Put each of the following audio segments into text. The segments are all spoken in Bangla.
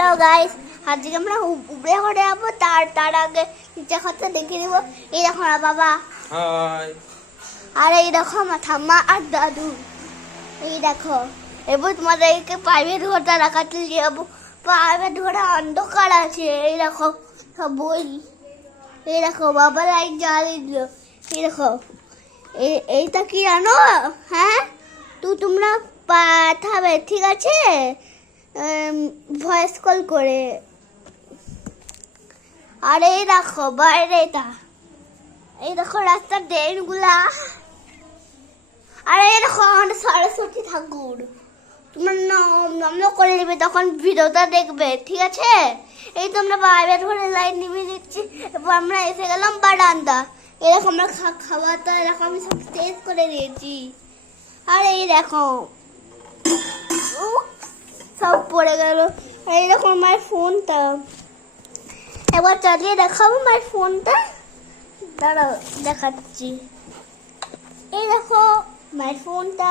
হ্যালো গাইস আজকে আমরা উপরে ঘরে যাব। তার তার আগে নিচে ঘরটা দেখে নিবো। এই দেখো আমার বাবা। হাই আর এই দেখো আমার ঠাম্মা আর দাদু। এই দেখো। এবার তোমাদেরকে প্রাইভেট ঘরটা রাখাতে যাব। প্রাইভেট ঘরে অন্ধকার আছে। এই দেখো সব বই। এই দেখো বাবা লাইট জ্বালিয়ে দিল। এই দেখো। এই এইটা কি জানো? হ্যাঁ? তো তোমরা পাঠাবে ঠিক আছে? ভয়েস কল করে। আর এই দেখো, বাইরে এটা। এই দেখো রাস্তার ড্রেনগুলা আর এই দেখো, আমাদের সরস্বতী ঠাকুর। তোমরা নাম নাম করে নেবে, তখন ভিডিওটা দেখবে, ঠিক আছে? এই তো আমরা বাইরের ঘরে লাইট নিভিয়ে দিচ্ছি এবার আমরা এসে গেলাম বারান্দা। এরকম আমরা খাওয়াটা এরকম সব টেস্ট করে দিয়েছি। আর এই দেখো। পড়ে গেল। আর আমার ফোনটা। এবার চালিয়ে দেখাবো আমার ফোনটা? দাঁড়াও দেখাচ্ছি। এই দেখো আমার ফোনটা।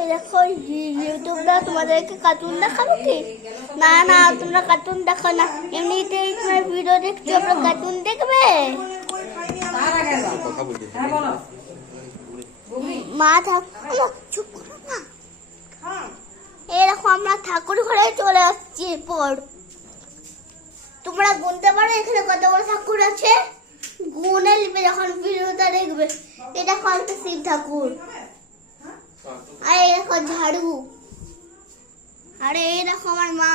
এই দেখো ইউটিউবটা তোমাদেরকে কার্টুন দেখাবো কি? না না তোমরা কার্টুন দেখো না। এমনিতেই তোমার ভিডিও দেখছ আমরা কার্টুন দেখবে? হ্যাঁ মা থাক চুপ আমরা ঠাকুর ঘরে চলে আসছি পর তোমরা গুনতে পারো, এখানে কত বড় ঠাকুর আছে? গুনে নিবে যখন ভিডিওটা দেখবে। এটা কোন শিব ঠাকুর। আর এই দেখো ঝাড়ু। আরে এই দেখো আমার মা।